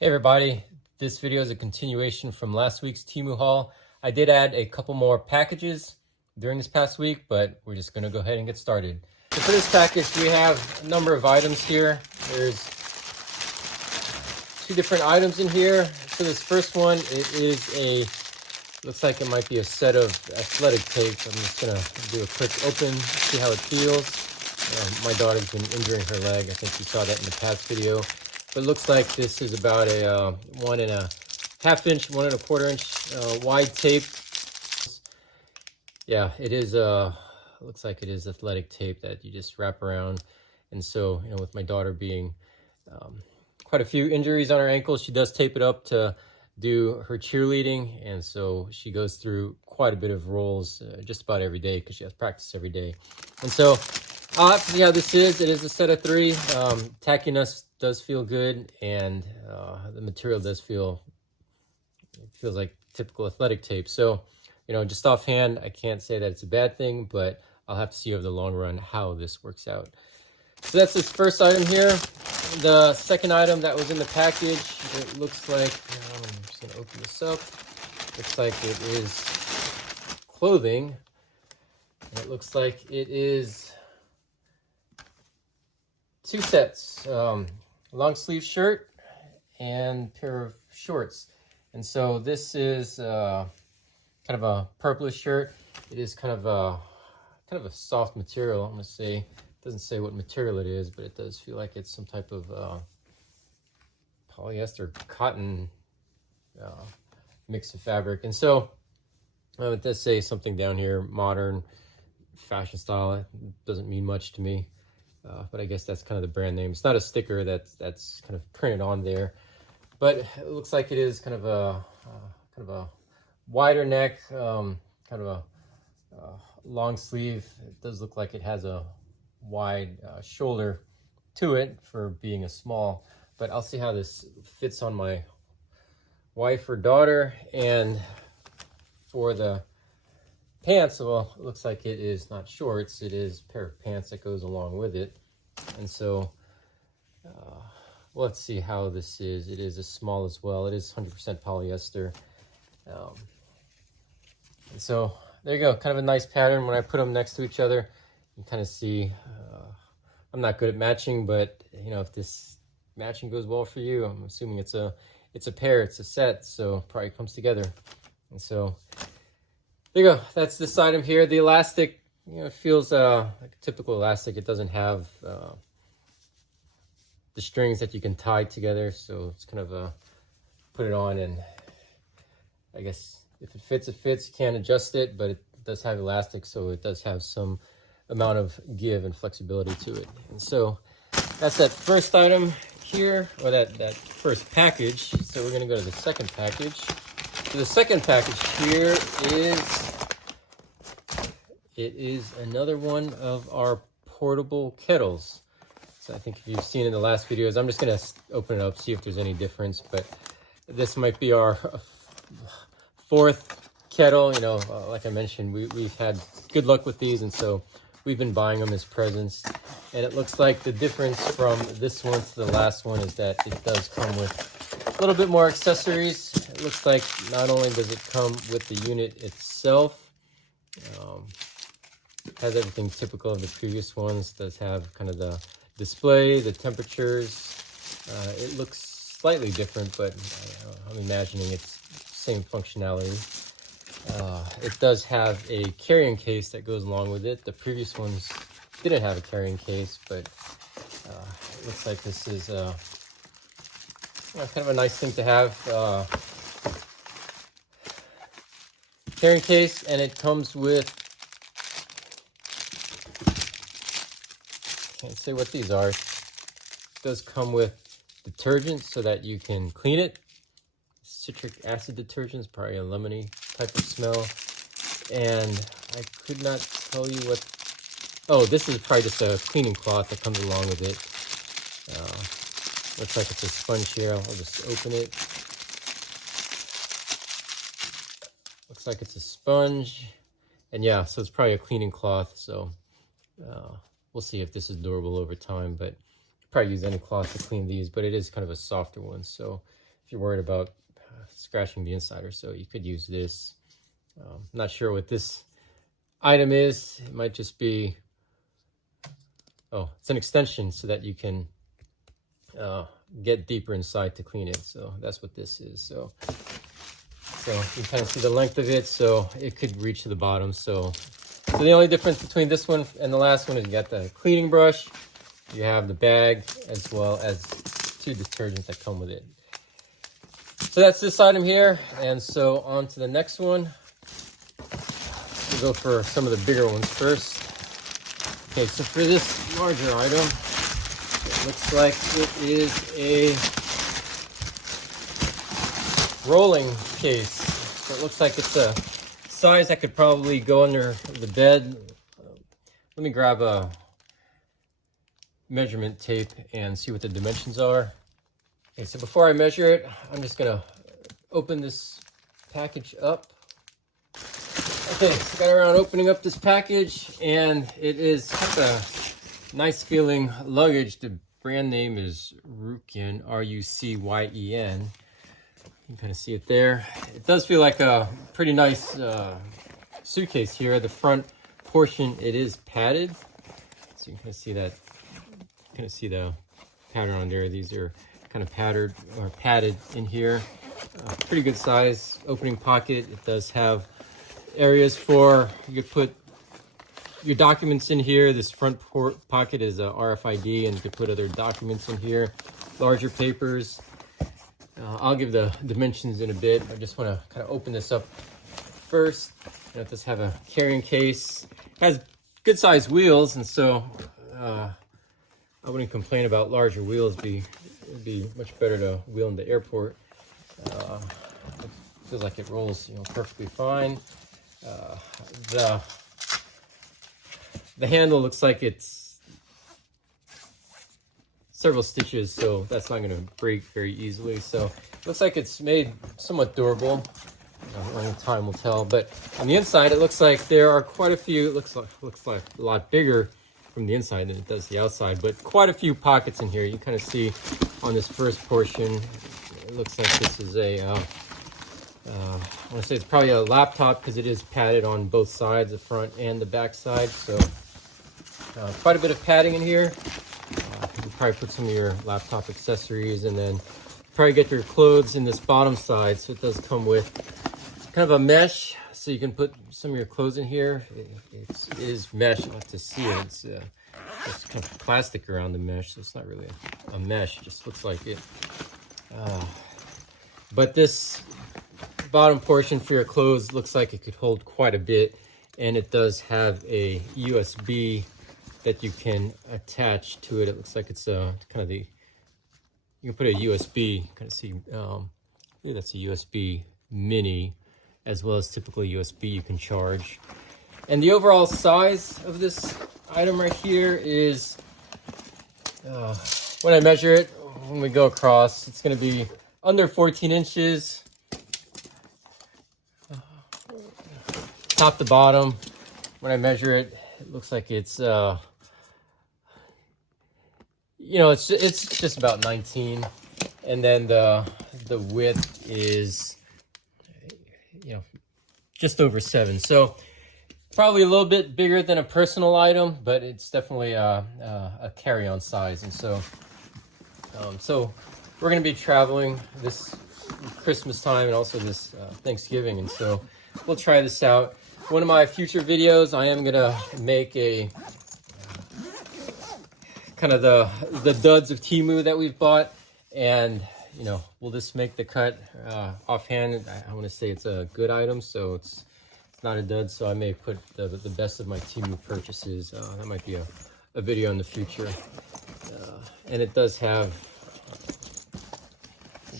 Hey everybody, this video is a continuation from last week's Temu haul. I did add a couple more packages during this past week, but we're just gonna go ahead and get started. So for this package, we have a number of items here. There's two different items in here. So this first one, looks like it might be a set of athletic tape. I'm just gonna do a quick open, see how it feels. My daughter's been injuring her leg. I think you saw that in the past video. But it looks like this is about a 1.5 inch, 1.25 inch wide tape. Yeah, it is. Looks like it is athletic tape that you just wrap around. And so, with my daughter being quite a few injuries on her ankles, she does tape it up to do her cheerleading, and so she goes through quite a bit of rolls just about every day because she has practice every day. And so I'll have to see how this is. It is a set of 3. Tackiness does feel good, and the material does feels like typical athletic tape. So, just offhand, I can't say that it's a bad thing, but I'll have to see over the long run how this works out. So that's this first item here. The second item that was in the package, it looks like, I'm just gonna open this up. Looks like it is clothing. And it looks like it is 2 sets. Long sleeve shirt and pair of shorts. And so this is kind of a purplish shirt. It is kind of a soft material. I'm gonna say, it doesn't say what material it is, but it does feel like it's some type of polyester cotton mix of fabric. And so it does say something down here, modern fashion style. It doesn't mean much to me. But I guess that's kind of the brand name. It's not a sticker that's kind of printed on there, but it looks like it is kind of a wider neck, kind of a long sleeve. It does look like it has a wide shoulder to it for being a small, but I'll see how this fits on my wife or daughter. And for the pants, well, it looks like it is not shorts, it is a pair of pants that goes along with it. And so let's see how this is. It is a small as well. It is 100% polyester. And so there you go, kind of a nice pattern. When I put them next to each other, you can kind of see, I'm not good at matching, but if this matching goes well for you, I'm assuming it's a pair, it's a set, so probably comes together. And so there you go. That's this item here. The elastic, it feels like a typical elastic. It doesn't have the strings that you can tie together, so it's kind of put it on, and I guess if it fits, it fits. You can't adjust it, but it does have elastic, so it does have some amount of give and flexibility to it. And so that's that first item here, or that first package. So we're going to go to the second package. So the second package here is another one of our portable kettles. So I think if you've seen in the last videos, I'm just gonna open it up, see if there's any difference, but this might be our 4th kettle. Like I mentioned, we've had good luck with these, and so we've been buying them as presents. And it looks like the difference from this one to the last one is that it does come with a little bit more accessories. It looks like not only does it come with the unit itself, has everything typical of the previous ones. Does have kind of the display, the temperatures. It looks slightly different, but I'm imagining it's same functionality. It does have a carrying case that goes along with it. The previous ones didn't have a carrying case, but it looks like this is kind of a nice thing to have. Carrying case, and it comes with, can't say what these are. It does come with detergent so that you can clean it. Citric acid detergents, probably a lemony type of smell. And I could not tell you what, oh, this is probably just a cleaning cloth that comes along with it. Looks like it's a sponge here. I'll just open it. Looks like it's a sponge. And yeah, so it's probably a cleaning cloth. So we'll see if this is durable over time, but probably use any cloth to clean these, but it is kind of a softer one. So if you're worried about scratching the inside or so, you could use this. I'm not sure what this item is. It might just be, oh, it's an extension so that you can get deeper inside to clean it. So that's what this is. So you can kind of see the length of it, so it could reach to the bottom. So the only difference between this one and the last one is you got the cleaning brush, you have the bag, as well as 2 detergents that come with it. So that's this item here, and so on to the next one. We'll go for some of the bigger ones first. Okay, so for this larger item, it looks like it is a rolling case. So it looks like it's a size that could probably go under the bed. Let me grab a measurement tape and see what the dimensions are. Okay, so before I measure it, I'm just gonna open this package up. Okay, so got around opening up this package, and it is kind of a nice feeling luggage. The brand name is Rucyen, R-U-C-Y-E-N. You can kind of see it there. It does feel like a pretty nice suitcase here. The front portion, it is padded, so you can kind of see that. Kind of see the pattern on there. These are kind of padded in here. Pretty good size opening pocket. It does have areas for, you could put your documents in here. This front pocket is a RFID, and you could put other documents in here, larger papers. I'll give the dimensions in a bit. I just want to kind of open this up first. And it does have a carrying case. It has good sized wheels, and so I wouldn't complain about larger wheels. It'd be much better to wheel in the airport. It feels like it rolls, perfectly fine. The handle looks like it's several stitches, so that's not going to break very easily. So it looks like it's made somewhat durable. Only time will tell. But on the inside, it looks like there are quite a few. It looks like a lot bigger from the inside than it does the outside, but quite a few pockets in here. You kind of see on this first portion, it looks like this is a I want to say it's probably a laptop, because it is padded on both sides, the front and the back side. So quite a bit of padding in here. You can probably put some of your laptop accessories, and then probably get your clothes in this bottom side. So it does come with kind of a mesh, so you can put some of your clothes in here. It is mesh. I'll have to see it. It's kind of plastic around the mesh, so it's not really a mesh. It just looks like it. But this bottom portion for your clothes looks like it could hold quite a bit, and it does have a USB that you can attach to it. It looks like it's kind of you can put a USB, kind of see, maybe that's a USB mini, as well as typical USB you can charge. And the overall size of this item right here is, when I measure it, when we go across, it's going to be under 14 inches. Top to bottom, when I measure it, it looks like it's, it's just about 19. And then the width is, just over 7. So probably a little bit bigger than a personal item, but it's definitely a carry-on size. And so we're going to be traveling this Christmas time and also this Thanksgiving, and so we'll try this out. One of my future videos, I am going to make a kind of the duds of Temu that we've bought, and will this make the cut? Offhand, I want to say it's a good item, so it's not a dud. So I may put the best of my Temu purchases. That might be a video in the future. And it does have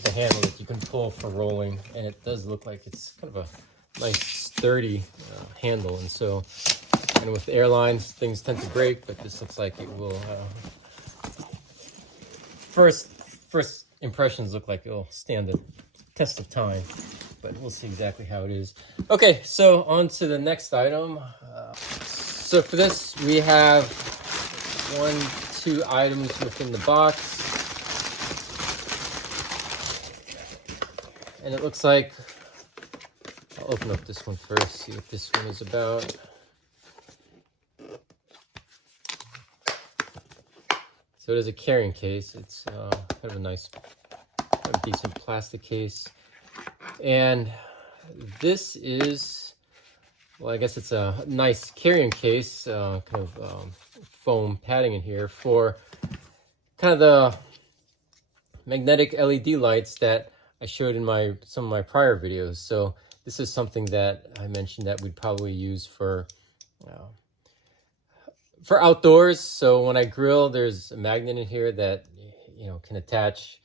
the handle that you can pull for rolling, and it does look like it's kind of a nice sturdy handle. And so, and with airlines, things tend to break, but this looks like it will. First impressions look like it'll stand the test of time, but we'll see exactly how it is. Okay, so on to the next item. So for this, we have 2 items within the box. And it looks like, I'll open up this one first, see what this one is about. So it is a carrying case. It's kind of a nice, decent plastic case. And this is, well, I guess it's a nice carrying case, kind of foam padding in here for kind of the magnetic LED lights that I showed in some of my prior videos. So this is something that I mentioned that we'd probably use for outdoors. So when I grill, there's a magnet in here that, you know, can attach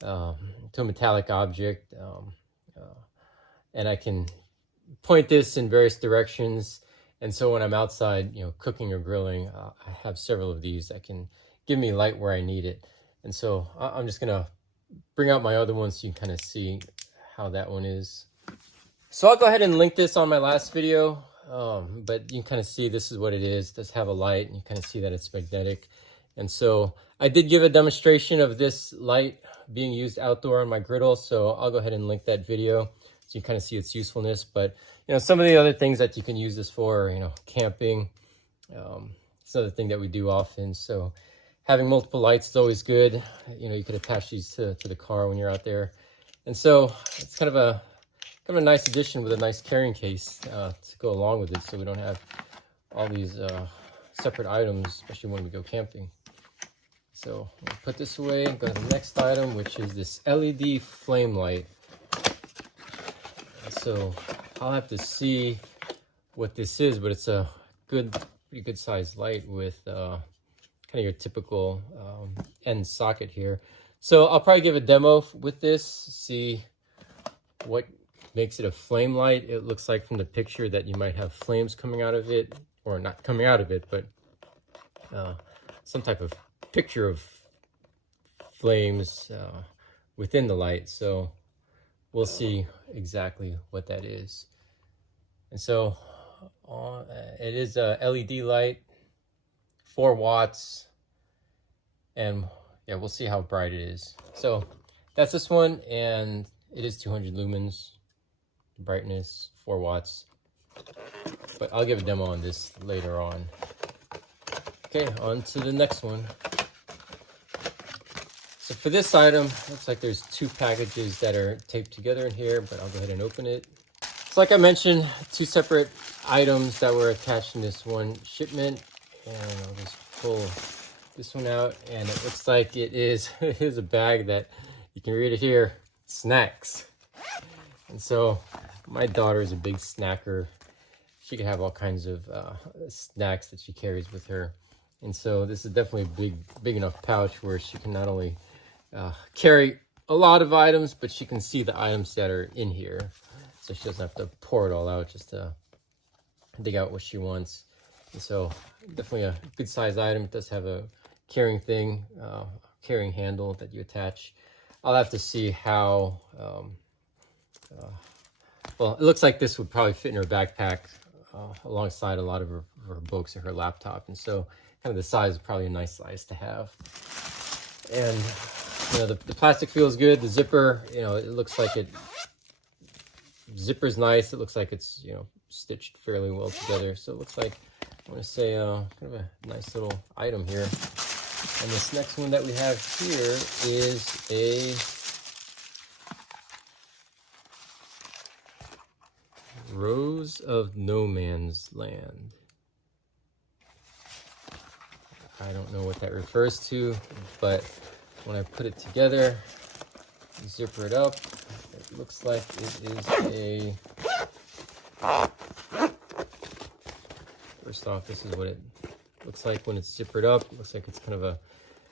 to a metallic object, and I can point this in various directions. And so when I'm outside, you know, cooking or grilling, I have several of these that can give me light where I need it. And so I'm just gonna bring out my other one so you can kind of see how that one is. So I'll go ahead and link this on my last video, but you can kind of see this is what it is. It does have a light, and you kind of see that it's magnetic. And so I did give a demonstration of this light being used outdoor on my griddle, so I'll go ahead and link that video so you kind of see its usefulness. But, you know, some of the other things that you can use this for, you know, camping, it's another thing that we do often. So having multiple lights is always good. You know, you could attach these to the car when you're out there. And so it's kind of a nice addition with a nice carrying case to go along with it, so we don't have all these separate items, especially when we go camping. So we'll put this away and go to the next item, which is this LED flame light. So I'll have to see what this is, but it's a pretty good sized light with kind of your typical end socket here. So I'll probably give a demo with this, see what makes it a flame light. It looks like from the picture that you might have flames coming out of it, or not coming out of it, but some type of picture of flames within the light. So we'll see exactly what that is. And so it is a LED light, 4 watts, and yeah, we'll see how bright it is. So that's this one, and it is 200 lumens, brightness, 4 watts. But I'll give a demo on this later on. Okay, on to the next one. So for this item, looks like there's 2 packages that are taped together in here, but I'll go ahead and open it. So like I mentioned, 2 separate items that were attached in this one shipment, and I'll just pull this one out, and it looks like it is a bag that, you can read it here, snacks. And so my daughter is a big snacker. She can have all kinds of snacks that she carries with her. And so this is definitely a big enough pouch where she can not only carry a lot of items, but she can see the items that are in here. So she doesn't have to pour it all out just to dig out what she wants. And so definitely a good size item. It does have a carrying thing, carrying handle that you attach. I'll have to see how, well, it looks like this would probably fit in her backpack alongside a lot of her books and her laptop. And so kind of the size is probably a nice size to have. And, you know, the plastic feels good. The zipper, you know, it looks like zipper's nice. It looks like it's, you know, stitched fairly well together. So it looks like, I want to say, kind of a nice little item here. And this next one that we have here is a Rose of No Man's Land. I don't know what that refers to, but when I put it together, zipper it up, it looks like it is first off, this is what it looks like when it's zippered up. It looks like it's kind of a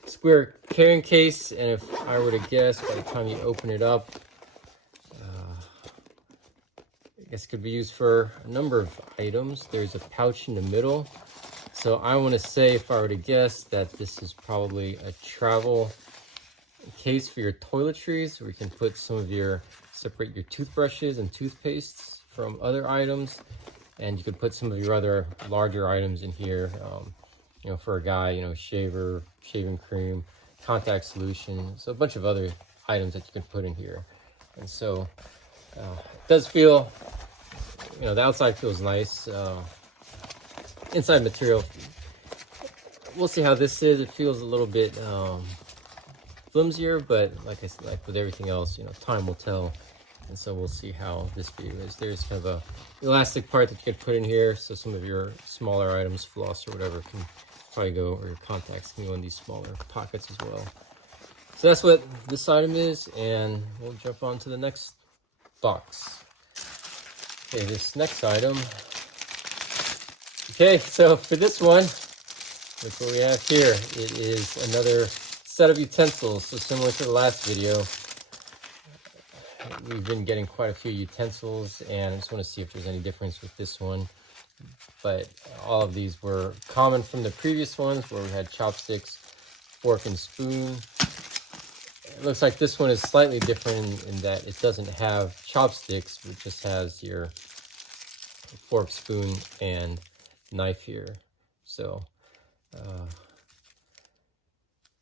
square carrying case, and if I were to guess, by the time you open it up, I guess it could be used for a number of items. There's a pouch in the middle. So I want to say, if I were to guess, that this is probably a travel case for your toiletries, where you can put separate your toothbrushes and toothpastes from other items. And you could put some of your other larger items in here, you know, for a guy, you know, shaver, shaving cream, contact solution. So a bunch of other items that you can put in here. And so it does feel, you know, the outside feels nice. Inside material, we'll see how this is. It feels a little bit flimsier, but like I said, like with everything else, you know, time will tell. And so we'll see how this video is. There's kind of a elastic part that you could put in here, so some of your smaller items, floss or whatever, can probably go, or your contacts can go in these smaller pockets as well. So that's what this item is, and we'll jump on to the next box. Okay, this next item. Okay, so for this one, that's what we have here. It is another set of utensils. So similar to the last video, we've been getting quite a few utensils, and I just want to see if there's any difference with this one. But all of these were common from the previous ones where we had chopsticks, fork, and spoon. It looks like this one is slightly different in that it doesn't have chopsticks, it just has your fork, spoon, and knife here. So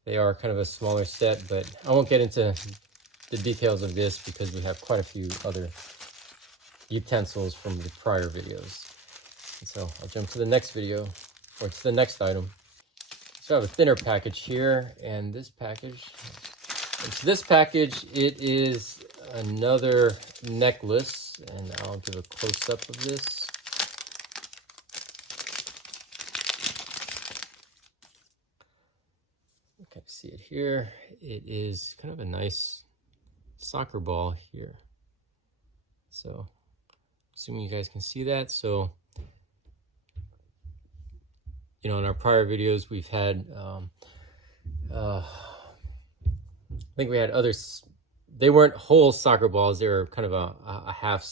they are kind of a smaller set, but I won't get into the details of this because we have quite a few other utensils from the prior videos. And so I'll jump to the next video, or to the next item. So I have a thinner package here, and this package, it is another necklace, and I'll give a close-up of this. Okay, see it here. It is kind of a nice soccer ball here. So, assuming you guys can see that. So, you know, in our prior videos, we've had, I think we had others. They weren't whole soccer balls. They were kind of a half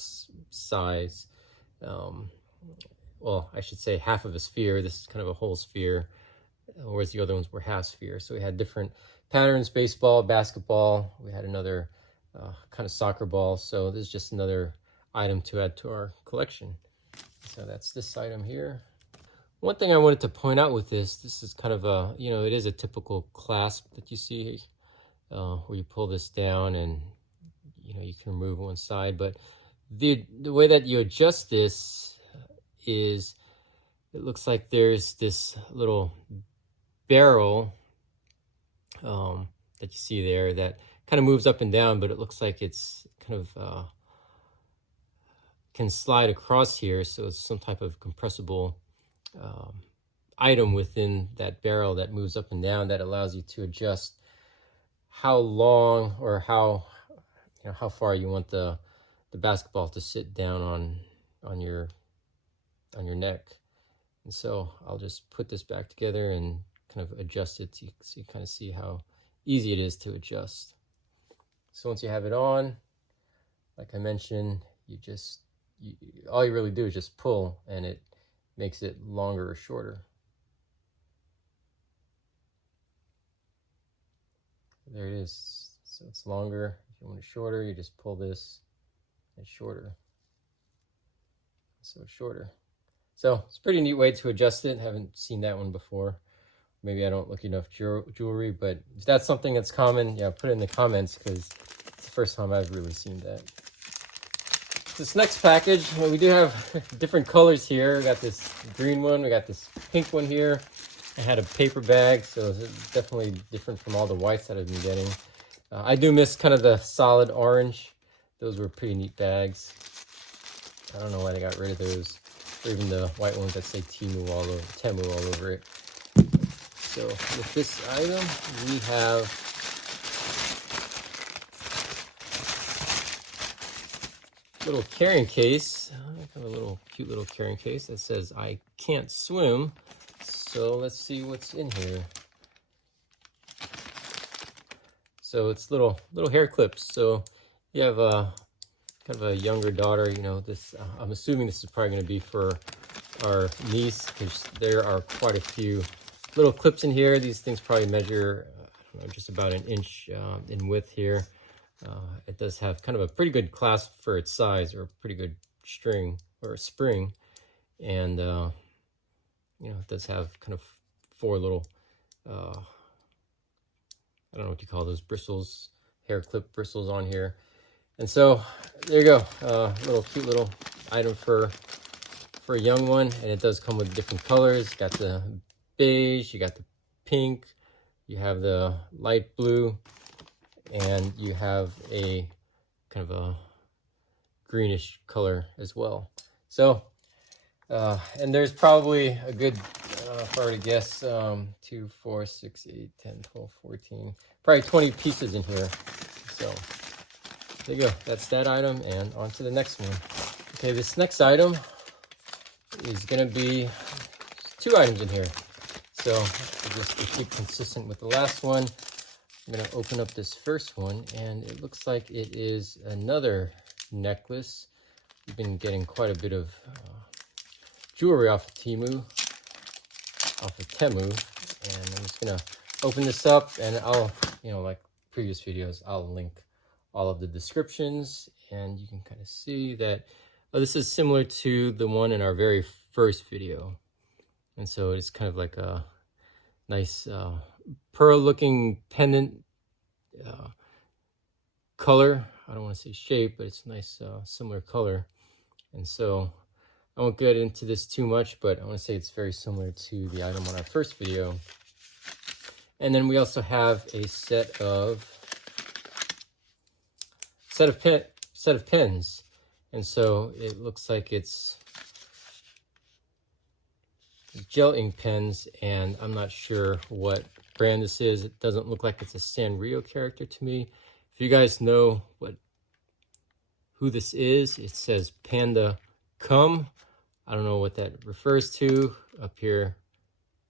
size. Well, I should say half of a sphere. This is kind of a whole sphere, whereas the other ones were half sphere. So we had different patterns: baseball, basketball. We had another kind of soccer ball. So this is just another item to add to our collection. So that's this item here. One thing I wanted to point out with this is kind of a, you know, it is a typical clasp that you see where you pull this down and, you know, you can remove one side. But the way that you adjust this is, it looks like there's this little barrel that you see there that kind of moves up and down, but it looks like it's kind of can slide across here. So it's some type of compressible item within that barrel that moves up and down that allows you to adjust how long or how, you know, how far you want the basketball to sit down on your neck. And so I'll just put this back together and kind of adjust it so you kind of see how easy it is to adjust. So once you have it on, like I mentioned, all you really do is just pull, and it makes it longer or shorter. There it is. So it's longer. If you want it shorter, you just pull this, and shorter. So it's shorter. So it's a pretty neat way to adjust it. Haven't seen that one before. Maybe I don't look enough jewelry, but if that's something that's common, yeah, put it in the comments, because it's the first time I've really seen that. This next package, well, we do have different colors here. We got this green one, we got this pink one here. I had a paper bag, so it's definitely different from all the whites that I've been getting. I do miss kind of the solid orange. Those were pretty neat bags. I don't know why they got rid of those, or even the white ones that say Temu all over it. So with this item, we have a little carrying case. I have a little cute little carrying case that says "I can't swim." So let's see what's in here. So it's little hair clips. So you have a kind of a younger daughter, you know, this, I'm assuming this is probably going to be for our niece, because there are quite a few little clips in here. These things probably measure, I don't know, just about 1 inch in width here. It does have kind of a pretty good clasp for its size, or a pretty good string or spring. And, you know, it does have kind of 4 little, I don't know what you call those bristles, hair clip bristles on here. And so there you go, little cute little item for a young one, and it does come with different colors. You got the beige, you got the pink, you have the light blue, and you have a kind of a greenish color as well. So and there's probably a good if I were to guess 2, 4, 6, 8, 10, 12, 14, probably 20 pieces in here. So there you go, that's that item, and on to the next one. Okay, this next item is gonna be 2 items in here. So just to keep consistent with the last one, I'm gonna open up this first one, and it looks like it is another necklace. We've been getting quite a bit of jewelry off of Temu, and I'm just gonna open this up, and I'll, like previous videos, I'll link all of the descriptions, and you can kind of see that this is similar to the one in our very first video. And so it's kind of like a nice pearl looking pendant color. I don't want to say shape, but it's a nice similar color. And so I won't get into this too much, but I want to say it's very similar to the item on our first video. And then we also have a set of pens. And so it looks like it's gel ink pens, and I'm not sure what brand this is. It doesn't look like it's a Sanrio character to me. If you guys know who this is, it says Panda Come. I don't know what that refers to. Up here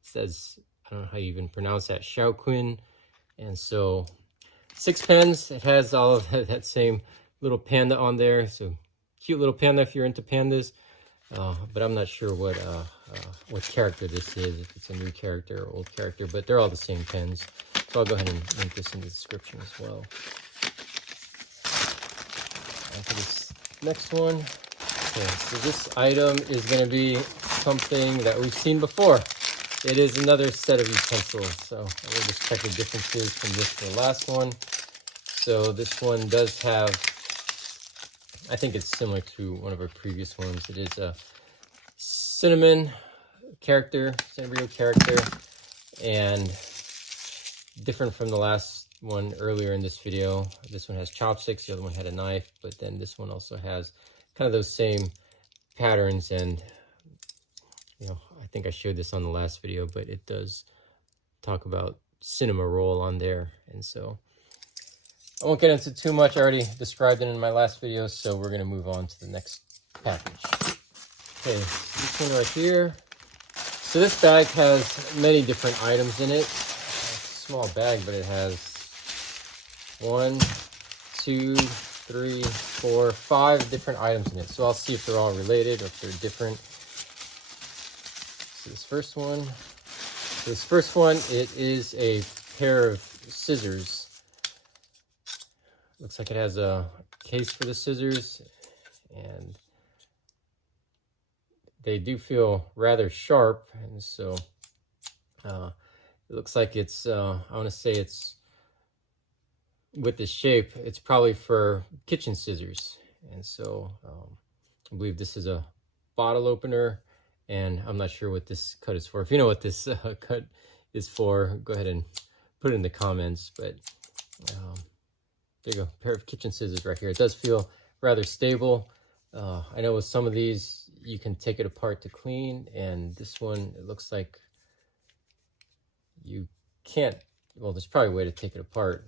it says, I don't know how you even pronounce that, Shaoquin. And so 6 pens. It has all of that same little panda on there. So cute little panda if you're into pandas. But I'm not sure what character this is, if it's a new character or old character, but they're all the same pens. So I'll go ahead and link this in the description as well. On to this next one. Okay, so this item is going to be something that we've seen before. It is another set of utensils. So we'll just check the differences from this to the last one. So this one does have, I think it's similar to one of our previous ones. It is a Cinnamoroll character, and different from the last one earlier in this video. This one has chopsticks, the other one had a knife, but then this one also has kind of those same patterns. And I think I showed this on the last video, but it does talk about Cinnamoroll on there. And so I won't get into too much. I already described it in my last video, so we're going to move on to the next package. Okay, this one right here. So this bag has many different items in it. It's a small bag, but it has 1, 2, 3, 4, 5 different items in it. So I'll see if they're all related or if they're different. So this first one, it is a pair of scissors. Looks like it has a case for the scissors, and they do feel rather sharp. And so it looks like it's, I want to say it's, with the shape, it's probably for kitchen scissors. And so I believe this is a bottle opener, and I'm not sure what this cut is for. If you know what this cut is for, go ahead and put it in the comments. But there you go, pair of kitchen scissors right here. It does feel rather stable. I know with some of these, you can take it apart to clean, and this one, it looks like you can't. Well, there's probably a way to take it apart,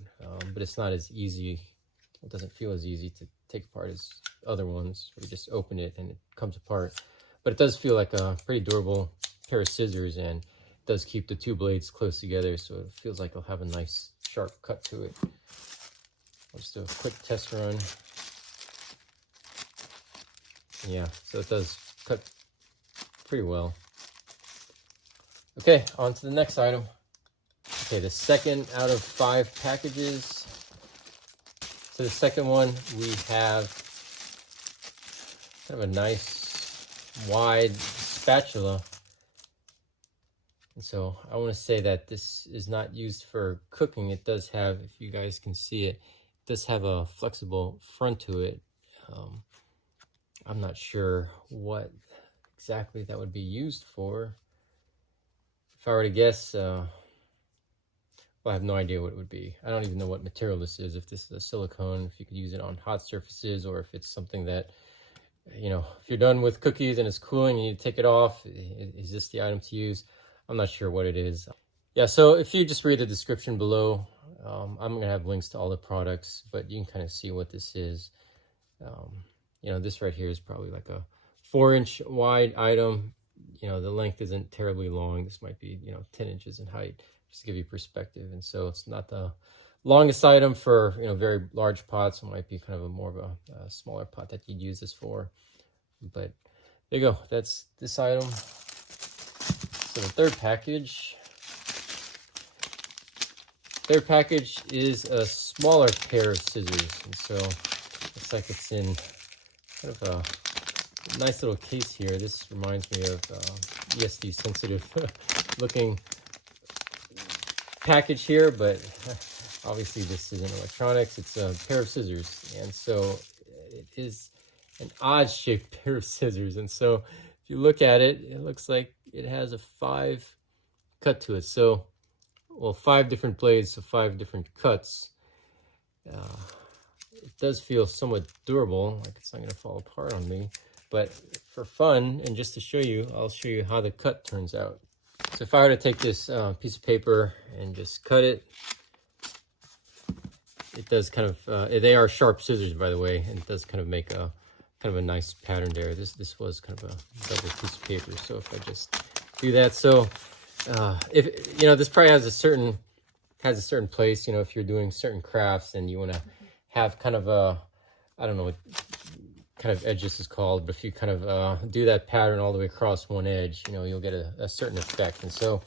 but it's not as easy. It doesn't feel as easy to take apart as other ones, where you just open it and it comes apart. But it does feel like a pretty durable pair of scissors, and it does keep the 2 blades close together, so it feels like it'll have a nice sharp cut to it. I'll just do a quick test run. Yeah, so it does cut pretty well. Okay, on to the next item. Okay, the second out of 5 packages. So the second one, we have kind of a nice wide spatula. And so I want to say that this is not used for cooking. It does have, if you guys can see it, does have a flexible front to it. I'm not sure what exactly that would be used for. If I were to guess, well, I have no idea what it would be. I don't even know what material this is. If this is a silicone, if you could use it on hot surfaces, or if it's something that, you know, if you're done with cookies and it's cooling, you need to take it off. Is this the item to use? I'm not sure what it is. Yeah, so if you just read the description below, I'm going to have links to all the products, but you can kind of see what this is. You know, this right here is probably like a 4-inch wide item. You know, the length isn't terribly long. This might be, you know, 10 inches in height, just to give you perspective. And so it's not the longest item for, you know, very large pots. It might be kind of a more of a smaller pot that you'd use this for. But there you go. That's this item. So the third package. Third package is a smaller pair of scissors. And so looks like it's in kind of a nice little case here. This reminds me of ESD sensitive looking package here, but obviously this isn't electronics. It's a pair of scissors, and so it is an odd shaped pair of scissors. And so if you look at it, it looks like it has a 5 cut to it. So, well, 5 different blades, so 5 different cuts. It does feel somewhat durable, like it's not going to fall apart on me. But for fun, and just to show you, I'll show you how the cut turns out. So if I were to take this piece of paper and just cut it, it does kind of, they are sharp scissors, by the way, and it does kind of make a kind of a nice pattern there. This was kind of a double piece of paper. So if I just do that, so if, you know, this probably has a certain place, you know, if you're doing certain crafts and you want to have kind of a, I don't know what kind of edge this is called, but if you kind of do that pattern all the way across one edge, you know, you'll get a certain effect. And so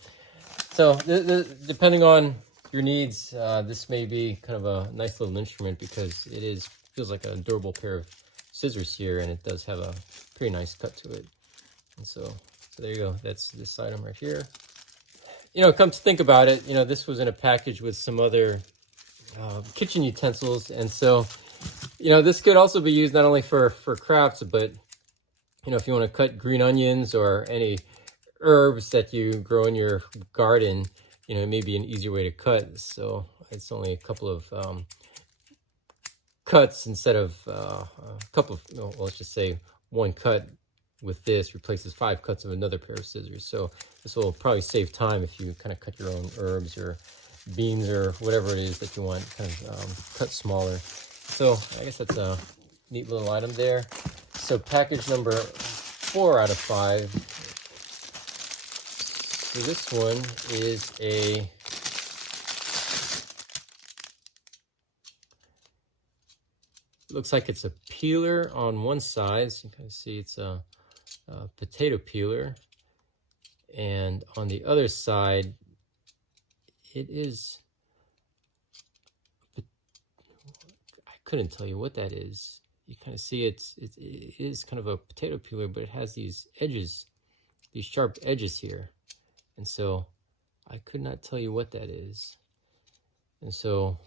depending on your needs, this may be kind of a nice little instrument, because it feels like a durable pair of scissors here, and it does have a pretty nice cut to it. And so there you go. That's this item right here. You know, come to think about it, you know, this was in a package with some other kitchen utensils, and so, you know, this could also be used not only for crafts, but, you know, if you want to cut green onions or any herbs that you grow in your garden, you know, it may be an easier way to cut. So it's only a couple of cuts instead of a couple of, well, let's just say one cut with this replaces 5 cuts of another pair of scissors. So this will probably save time if you kind of cut your own herbs or beans or whatever it is that you want kind of cut smaller. So I guess that's a neat little item there. So package number 4 out of 5. So this one is looks like it's a peeler on one side. So you can see it's a potato peeler, and on the other side it is, I couldn't tell you what that is. You kind of see it is kind of a potato peeler, but it has these edges, these sharp edges here, and so I could not tell you what that is. And so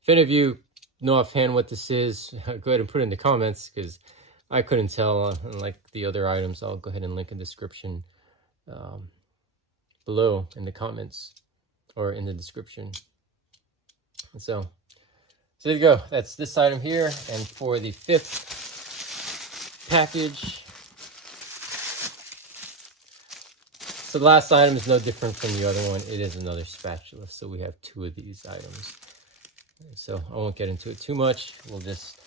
if any of you know offhand what this is, go ahead and put it in the comments, because I couldn't tell. Unlike the other items, I'll go ahead and link a description below in the comments or in the description. And so there you go. That's this item here. And for the 5th package, so the last item is no different from the other one. It is another spatula. So we have 2 of these items. So I won't get into it too much. We'll just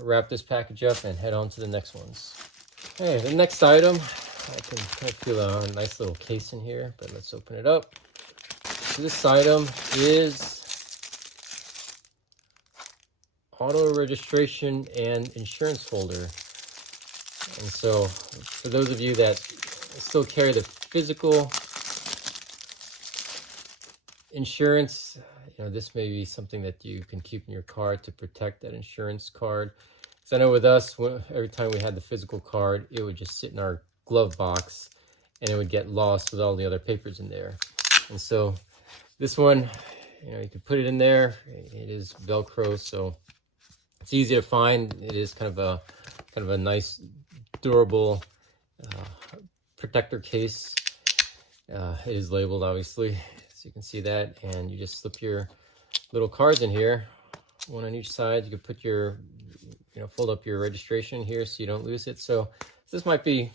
wrap this package up and head on to the next ones. Okay, the next item, I can kind of feel a nice little case in here, but let's open it up. So this item is auto registration and insurance holder. And so for those of you that still carry the physical insurance, you know, this may be something that you can keep in your car to protect that insurance card. Because I know with us, every time we had the physical card, it would just sit in our glove box and it would get lost with all the other papers in there. And so this one, you know, you can put it in there. It is Velcro, so it's easy to find. It is kind of a nice, durable protector case. It is labeled, obviously, so you can see that. And you just slip your little cards in here, one on each side. You can put your, you know, fold up your registration here so you don't lose it. So this might be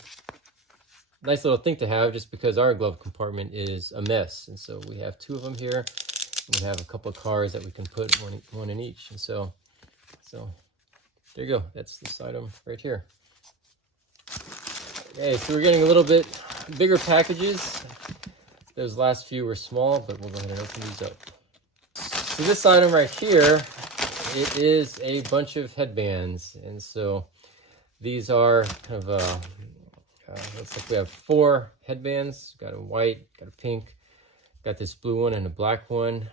a nice little thing to have, just because our glove compartment is a mess. And so we have 2 of them here. We have a couple of cards that we can put one in each. And so there you go. That's this item right here. Okay, so we're getting a little bit bigger packages. Those last few were small, but we'll go ahead and open these up. So this item right here, it is a bunch of headbands. And so these are kind of looks like we have 4 headbands. Got a white, got a pink, got this blue one and a black one.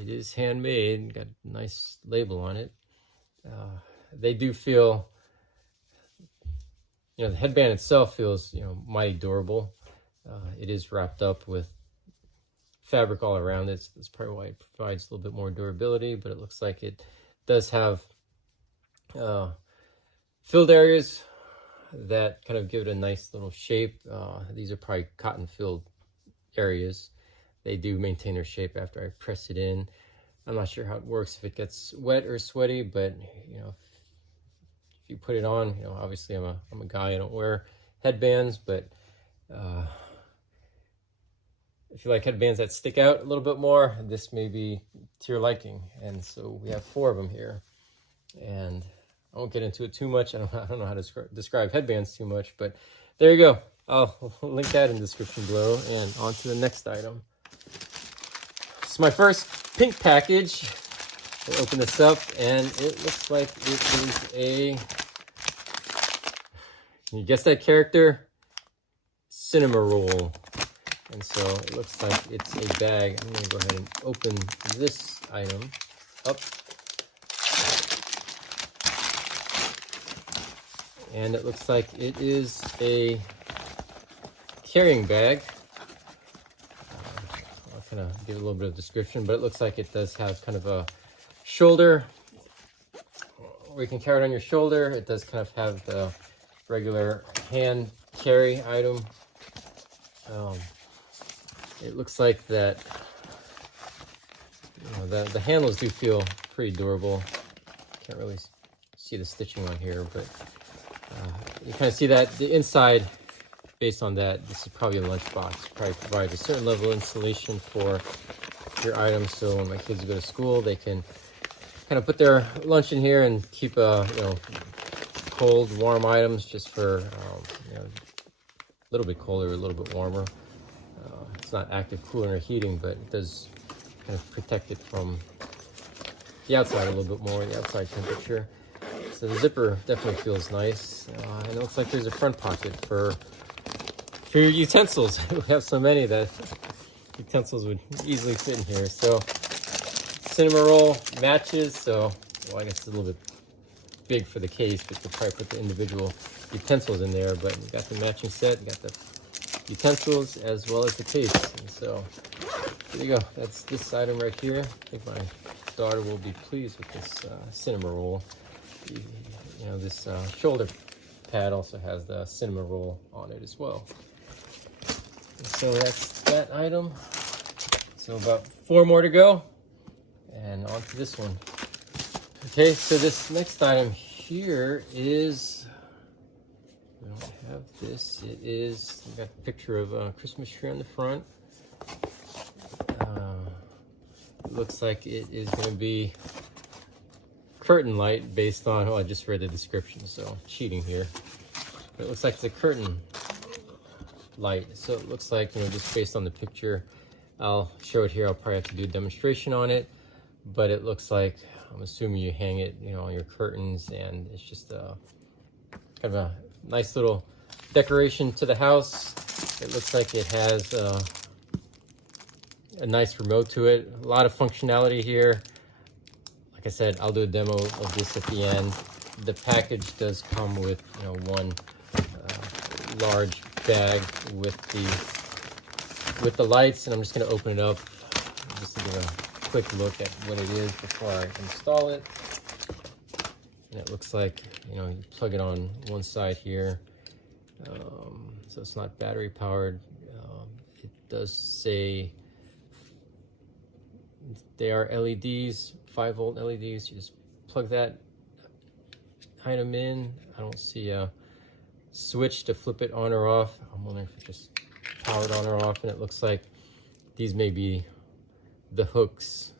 It is handmade, got a nice label on it. They do feel, you know, the headband itself feels, you know, mighty durable. It is wrapped up with fabric all around it. That's probably why it provides a little bit more durability, but it looks like it does have filled areas that kind of give it a nice little shape. These are probably cotton filled areas. They do maintain their shape after I press it in. I'm not sure how it works if it gets wet or sweaty, but you know, if you put it on, you know, obviously I'm a guy, I don't wear headbands, but if you like headbands that stick out a little bit more, this may be to your liking. And so we have 4 of them here, and I won't get into it too much. I don't know how to describe headbands too much, but there you go. I'll link that in the description below. And on to the next item. It's my first pink package. I'll open this up, and it looks like it is a, can you guess that character? Cinnamoroll. And so it looks like it's a bag. I'm going to go ahead and open this item up. And it looks like it is a carrying bag. I'll kind of give a little bit of description, but it looks like it does have kind of a shoulder where you can carry it on your shoulder. It does kind of have the regular hand carry item. It looks like that, you know, the handles do feel pretty durable. Can't really see the stitching on here, but you kind of see that the inside, based on that, this is probably a lunchbox. Probably provides a certain level of insulation for your items, so when my kids go to school, they can kind of put their lunch in here and keep you know, cold, warm items, just for you know, a little bit colder, a little bit warmer. It's not active cooling or heating, but it does kind of protect it from the outside a little bit more, the outside temperature. So the zipper definitely feels nice. And it looks like there's a front pocket for your utensils. We have so many that utensils would easily fit in here. So Cinnamoroll matches, so, well, I guess it's a little bit big for the case, but you'll probably put the individual utensils in there. But you got the matching set, you got the utensils as well as the case. And so there you go. That's this item right here. I think my daughter will be pleased with this Cinnamoroll. You know, this shoulder pad also has the Cinnamoroll on it as well. And so that's that item. So about 4 more to go, and on to this one. Okay, so this next item here is, we don't have this. It is, we got a picture of a Christmas tree on the front. It looks like it is going to be curtain light based on, well, I just read the description, so cheating here. But it looks like it's a curtain light. So it looks like, you know, just based on the picture, I'll show it here. I'll probably have to do a demonstration on it, but it looks like, I'm assuming you hang it, you know, on your curtains, and it's just a kind of a nice little decoration to the house. It looks like it has a nice remote to it. A lot of functionality here. Like I said, I'll do a demo of this at the end. The package does come with, you know, one large bag with the lights, and I'm just going to open it up. just to give a quick look at what it is before I install it. And it looks like, you know, you plug it on one side here, so it's not battery powered. It does say they are LEDs, 5-volt LEDs. You just plug that item in. I don't see a switch to flip it on or off. I'm wondering if it just powered on or off. And it looks like these may be the hooks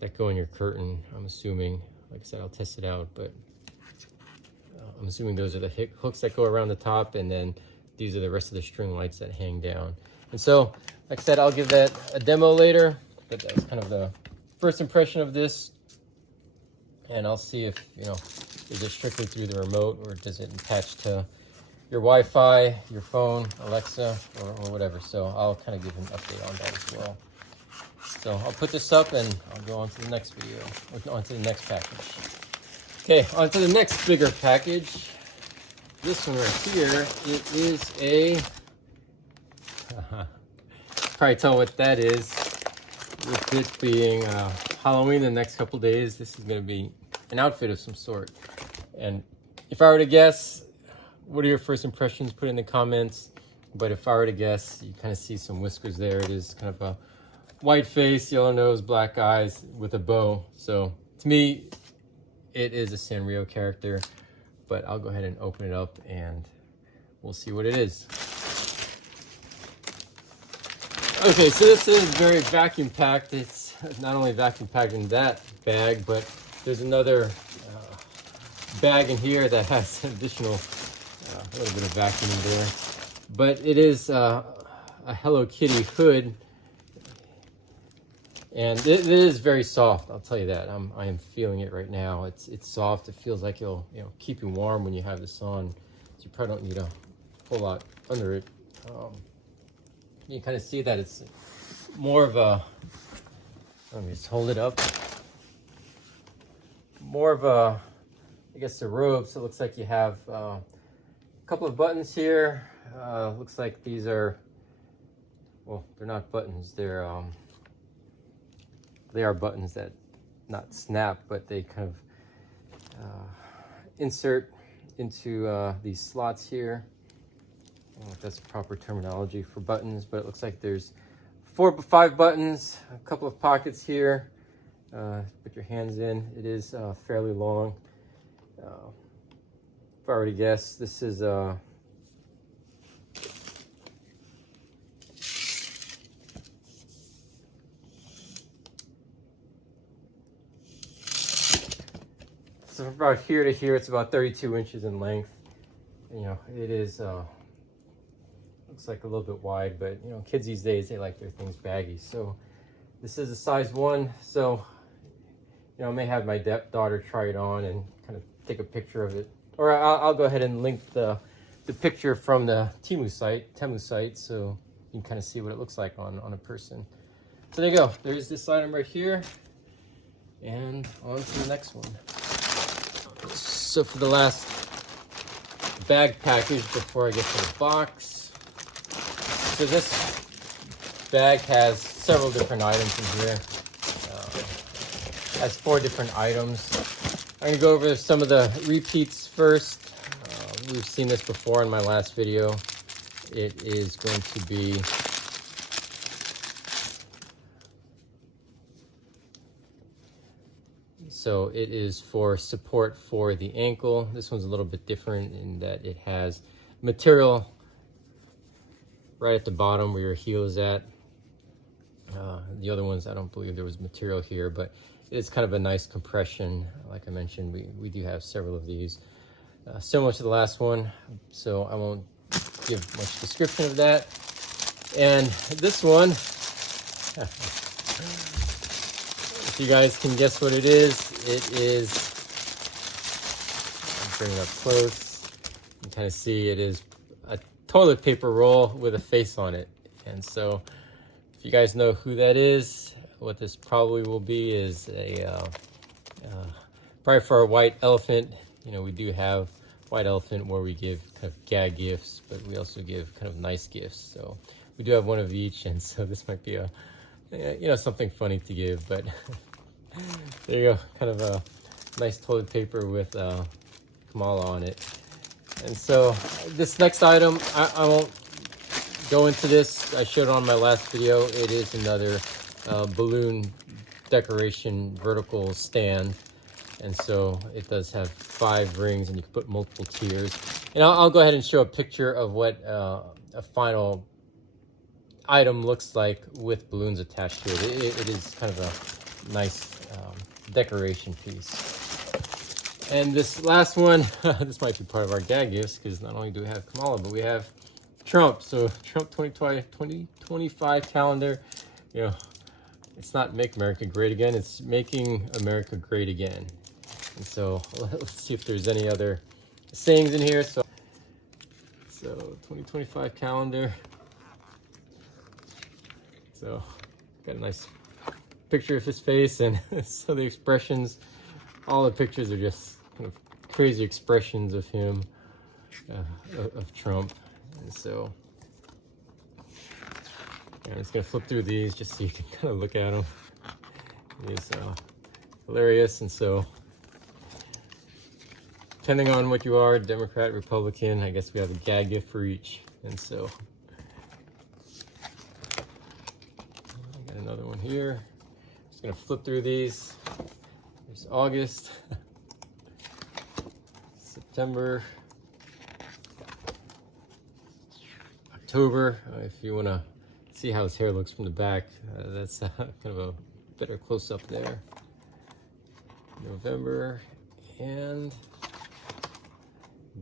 that go in your curtain, I'm assuming. Like I said, I'll test it out, but I'm assuming those are the hooks that go around the top, and then these are the rest of the string lights that hang down. And so, like I said, I'll give that a demo later, but that's kind of the first impression of this. And I'll see if, you know, is it strictly through the remote, or does it attach to your Wi-Fi, your phone, Alexa, or whatever. So I'll kind of give an update on that as well. So I'll put this up and I'll go on to the next video, or on to the next package. Okay, on to the next bigger package. This one right here, it is a, probably tell what that is. With it being Halloween the next couple days, this is going to be an outfit of some sort. And if I were to guess, what are your first impressions? Put in the comments. But if I were to guess, you kind of see some whiskers there. It is kind of a white face, yellow nose, black eyes with a bow. So to me, it is a Sanrio character, but I'll go ahead and open it up and we'll see what it is. Okay, so this is very vacuum packed. It's not only vacuum packed in that bag, but there's another bag in here that has an additional a little bit of vacuum in there. But it is a Hello Kitty hood. And it is very soft, I'll tell you that. I am feeling it right now. It's soft. It feels like it'll, you know, keep you warm when you have this on. So you probably don't need a whole lot under it. You kind of see that it's more of a, let me just hold it up. More of a, I guess, a robe. So it looks like you have a couple of buttons here. Looks like these are, well, they're not buttons. They are buttons that not snap, but they kind of insert into these slots here. I don't know if that's a proper terminology for buttons, but it looks like there's 5 buttons, a couple of pockets here. Put your hands in. It is fairly long. If I were to guess, this is so from about here to here, it's about 32 inches in length. You know, it is looks like a little bit wide, but you know, kids these days, they like their things baggy. So this is a size 1. So, you know, I may have my daughter try it on and kind of take a picture of it, or I'll go ahead and link the picture from the Temu site, so you can kind of see what it looks like on a person. So there you go. There's this item right here, and on to the next one. So for the last bag package before I get to the box, so this bag has several different items in here. Has 4 different items. I'm gonna go over some of the repeats first. We've seen this before in my last video. It is going to be so it is for support for the ankle. This one's a little bit different in that it has material right at the bottom where your heel is at. The other ones, I don't believe there was material here, but it's kind of a nice compression. Like I mentioned, we do have several of these. Similar to the last one, so I won't give much description of that. And this one, if you guys can guess what it is, I'll bring it up close. You can kind of see it is a toilet paper roll with a face on it. And so if you guys know who that is, what this probably will be is a probably for a white elephant. You know, we do have white elephant where we give kind of gag gifts, but we also give kind of nice gifts. So we do have one of each, and so this might be a you know, something funny to give. But there you go, kind of a nice toilet paper with Kamala on it. And so this next item, I won't go into this. I showed on my last video. It is another balloon decoration vertical stand. And so it does have 5 rings, and you can put multiple tiers. And I'll go ahead and show a picture of what a final item looks like with balloons attached to it. It is kind of a nice decoration piece. And this last one, this might be part of our gag gifts, because not only do we have Kamala, but we have Trump. So Trump 2025 calendar. You know, it's not Make America Great Again, it's Making America Great Again. And so let's see if there's any other sayings in here. So 2025 calendar. So got a nice picture of his face, and so the expressions, all the pictures are just kind of crazy expressions of him, of Trump. And so I'm just gonna flip through these just so you can kind of look at them. He's hilarious. And so depending on what you are, Democrat, Republican, I guess we have a gag gift for each. And so I got another one here. Just gonna flip through these. There's August, September, October. If you want to see how his hair looks from the back, that's kind of a better close-up there. November and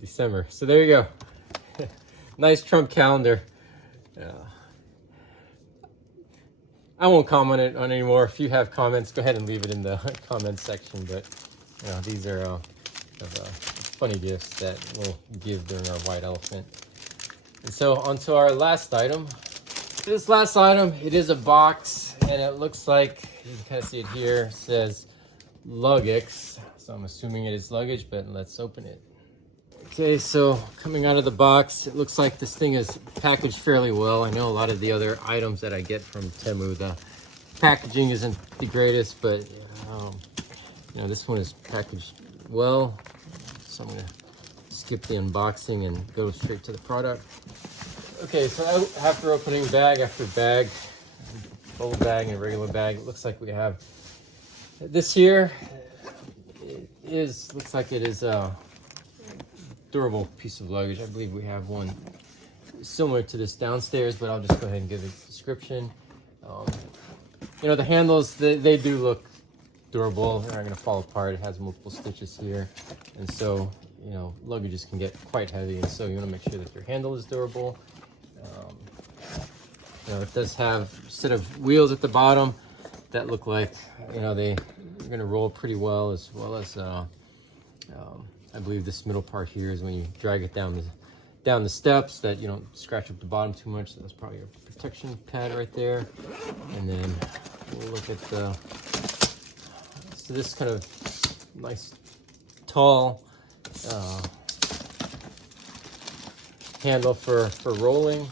December. So there you go. Nice Trump calendar. I won't comment on it anymore. If you have comments, go ahead and leave it in the comment section. But you know, these are funny gifts that we'll give during our white elephant. And so on to our last item. This last item, it is a box, and it looks like, you can kind of see it here, it says Luggage. So I'm assuming it is luggage, but let's open it. Okay, so coming out of the box, it looks like this thing is packaged fairly well. I know a lot of the other items that I get from Temu, the packaging isn't the greatest, but you know, this one is packaged well. So I'm gonna skip the unboxing and go straight to the product. Okay, so after opening bag after bag, bubble bag and regular bag, it looks like we have this here. Looks like it is a durable piece of luggage. I believe we have one similar to this downstairs, but I'll just go ahead and give a description. You know, the handles, they do look durable. They're not going to fall apart. It has multiple stitches here, and so you know, luggages can get quite heavy, and so you want to make sure that your handle is durable. You know, it does have a set of wheels at the bottom that look like, you know, they're going to roll pretty well, as I believe this middle part here is when you drag it down the steps, that you don't scratch up the bottom too much. So that's probably a protection pad right there. And then we'll look at so this kind of nice tall handle for rolling.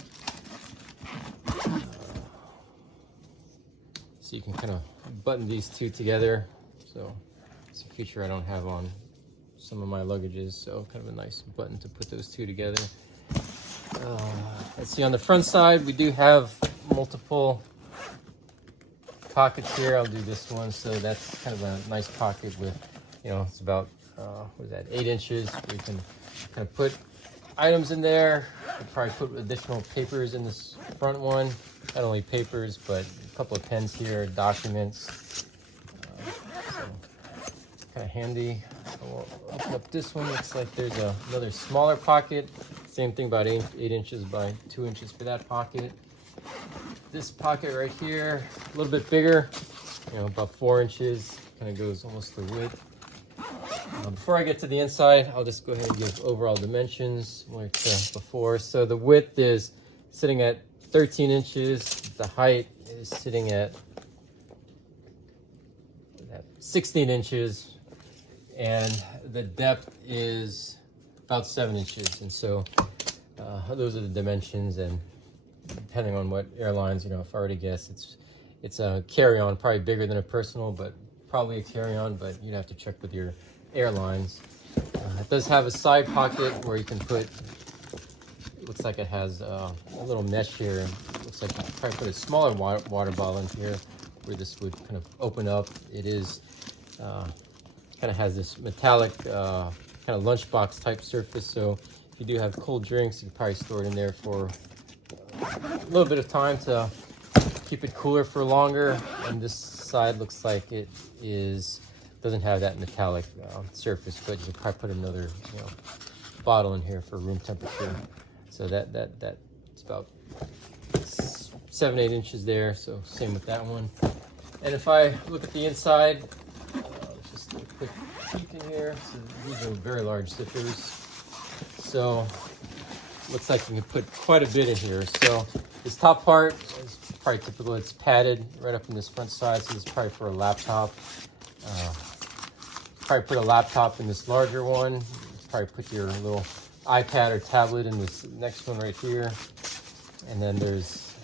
So you can kind of button these two together. So it's a feature I don't have on some of my luggages, so kind of a nice button to put those two together. Let's see, on the front side we do have multiple pockets here. I'll do this one. So that's kind of a nice pocket with, you know, it's about what is that, 8 inches. We can kind of put items in there. We'll probably put additional papers in this front one. Not only papers, but a couple of pens here, documents. So kind of handy. So we'll open up this one. Looks like there's another smaller pocket. Same thing, about 8 inches by 2 inches for that pocket. This pocket right here, a little bit bigger, you know, about 4 inches. Kind of goes almost the width. Before I get to the inside, I'll just go ahead and give overall dimensions like before. So the width is sitting at 13 inches. The height is sitting at 16 inches. And the depth is about 7 inches. And so those are the dimensions. And depending on what airlines, you know, if I already guess, it's a carry-on, probably bigger than a personal, but probably a carry-on, but you'd have to check with your airlines. It does have a side pocket where you can put, looks like it has a little mesh here. Looks like you could probably put a smaller water bottle in here where this would kind of open up. It is kind of has this metallic kind of lunchbox type surface, so if you do have cold drinks, you can probably store it in there for a little bit of time to keep it cooler for longer. And this side looks like it doesn't have that metallic surface, but you can probably put another bottle in here for room temperature. So that's about 7-8 inches there. So same with that one. And if I look at the inside, let's just do a quick peek in here. So these are very large zippers. So looks like you can put quite a bit in here. So this top part is probably typical. It's padded right up in this front side. So this is probably for a laptop. Probably put a laptop in this larger one. Probably put your little iPad or tablet in this next one right here. And then there's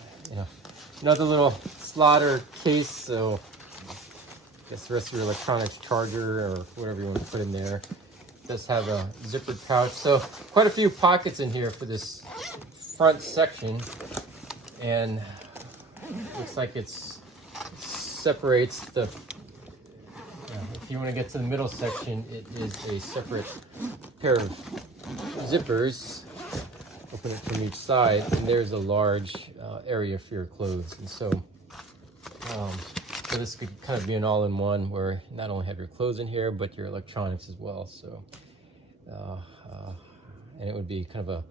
another little slot or case. So I guess the rest of your electronics, charger or whatever you want to put in there. It does have a zippered pouch. So quite a few pockets in here for this front section. And looks like it separates the, if you want to get to the middle section, it is a separate pair of zippers. Open it from each side, and there's a large area for your clothes. And so this could kind of be an all-in-one where you not only have your clothes in here, but your electronics as well. So and it would be kind of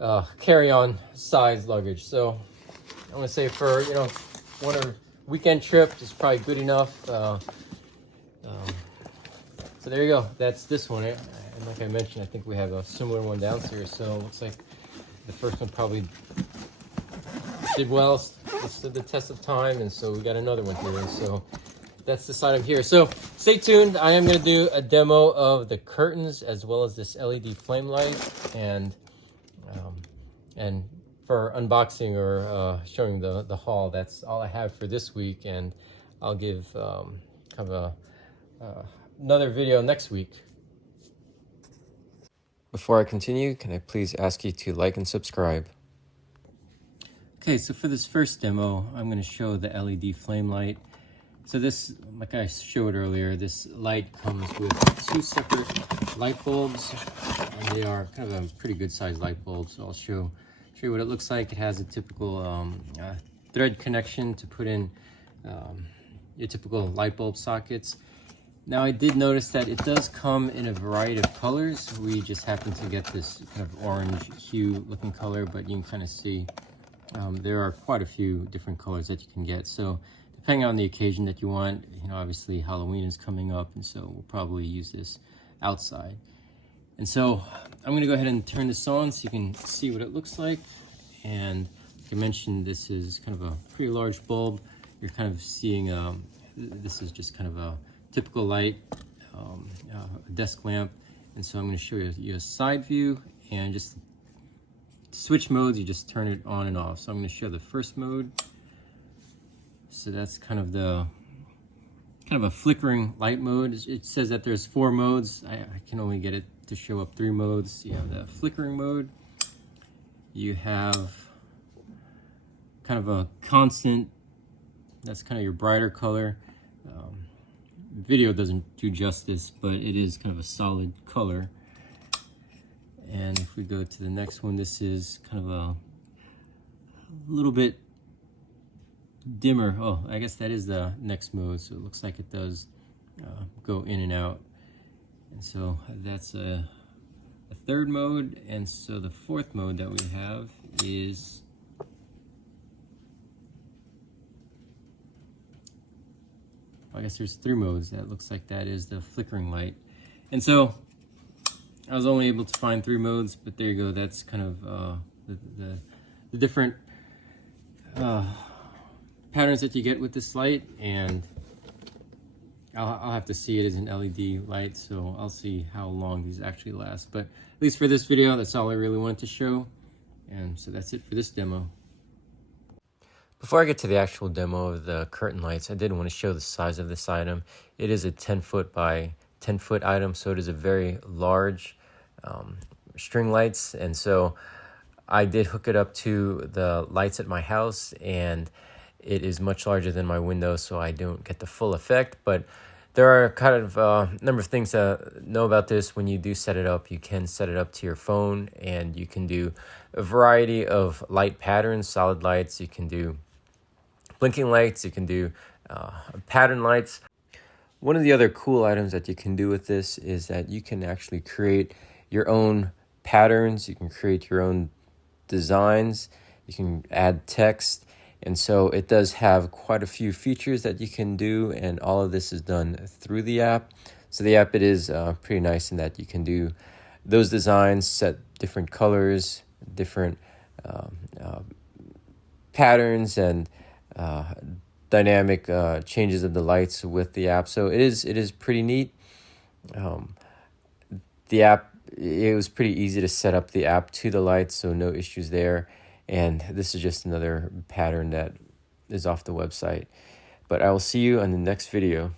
a carry-on size luggage. So I want to say for one or weekend trip is probably good enough. So there you go. That's this one. And like I mentioned, I think we have a similar one downstairs. So it looks like the first one probably did well, stood the test of time, and so we got another one here. And so that's this item here. So stay tuned. I am going to do a demo of the curtains as well as this LED flame light, and for unboxing or showing the haul. That's all I have for this week, and I'll give kind of another video next week. Before I continue, can I please ask you to like and subscribe? Okay, so for this first demo, I'm going to show the LED flame light. So this, like I showed earlier, this light comes with 2 separate light bulbs, and they are kind of a pretty good sized light bulb. So I'll show you what it looks like. It has a typical thread connection to put in your typical light bulb sockets. Now I did notice that it does come in a variety of colors. We just happen to get this kind of orange hue looking color, but you can kind of see there are quite a few different colors that you can get. So depending on the occasion that you want, obviously Halloween is coming up, and so we'll probably use this outside. And so I'm going to go ahead and turn this on so you can see what it looks like. And like I mentioned, this is kind of a pretty large bulb. You're kind of seeing, this is just kind of a typical light, a desk lamp. And so I'm going to show you a side view, and just to switch modes, you just turn it on and off. So I'm going to show the first mode. So that's kind of a flickering light mode. It says that there's 4 modes. I can only get it to show up 3 modes. You have the flickering mode. You have kind of a constant, that's kind of your brighter color. Video doesn't do justice, but it is kind of a solid color. And if we go to the next one, this is kind of a little bit dimmer. Oh, I guess that is the next mode. So it looks like it does go in and out. And so that's a 3rd mode. And so the 4th mode that we have is I guess there's 3 modes. That looks like that is the flickering light. And so I was only able to find 3 modes, but there you go. That's kind of the different patterns that you get with this light. And I'll have to see it as an LED light, so I'll see how long these actually last. But at least for this video, that's all I really wanted to show. And so that's it for this demo. Before I get to the actual demo of the curtain lights, I did want to show the size of this item. It is a 10-foot by 10-foot item, so it is a very large string lights. And so I did hook it up to the lights at my house, and it is much larger than my window, so I don't get the full effect. But there are kind of a number of things to know about this. When you do set it up, you can set it up to your phone, and you can do a variety of light patterns, solid lights. You can do blinking lights, you can do pattern lights. One of the other cool items that you can do with this is that you can actually create your own patterns, you can create your own designs, you can add text, and so it does have quite a few features that you can do, and all of this is done through the app. So the app, it is pretty nice in that you can do those designs, set different colors, different patterns, and dynamic changes of the lights with the app. So it is pretty neat. The app, it was pretty easy to set up the app to the lights, so no issues there. And this is just another pattern that is off the website. But I will see you on the next video.